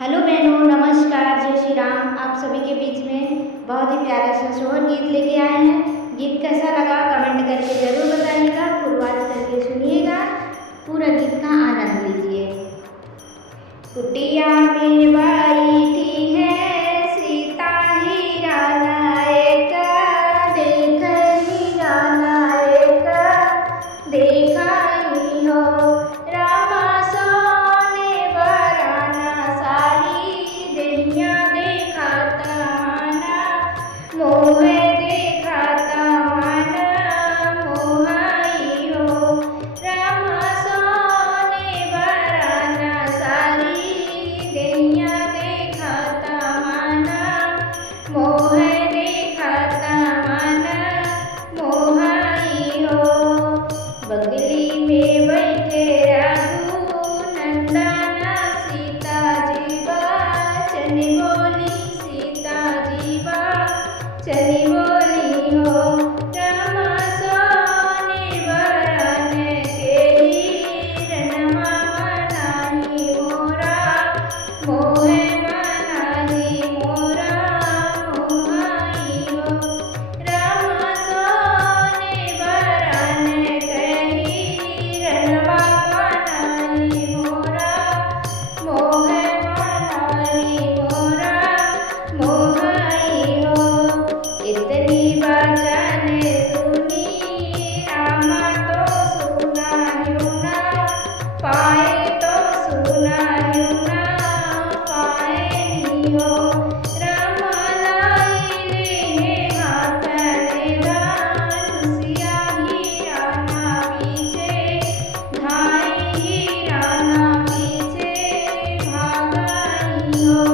Hello बहनों, नमस्कार, जय श्री राम। आप सभी के बीच में बहुत ही प्यारा सा सोहर गीत लेके आए हैं। गीत कैसा लगा कमेंट करके ज़रूर बताइएगा, शुरुआत करके सुनिएगा, पूरा गीत का आनंद लीजिए। कुटिया में बैठी है सीता हीरा नायक, देख हीरा नायक, देखा ही हो रामा सोने बराना सारी, देहिया देखा ताना मोहे देखा ताना मोहाई हो रामा सोने बराना सारी, देहिया देखा ताना मोहे देखा ताना मोहाई हो। बगली में बैठे रघुनंदन सीता जीवा, चली बोली सीता जीवा, चली बोली हो रामा सोने बरन तेरी, रनमा मनाही मोरा मोहे मनाही मोरा मोहाई हो रामा सोने बरन तेरी, रनमा मनाही मोरा मोहे मनाही मोरा मोहाई हो। इतनी वचन सुनी रामा तो सुनायु ना पाए, तो सुनायु ना पाए नी हो रामा लाइले हाथ देवान, सिया हीरा ना पीछे धाई, हीरा ना पीछे भागाई हो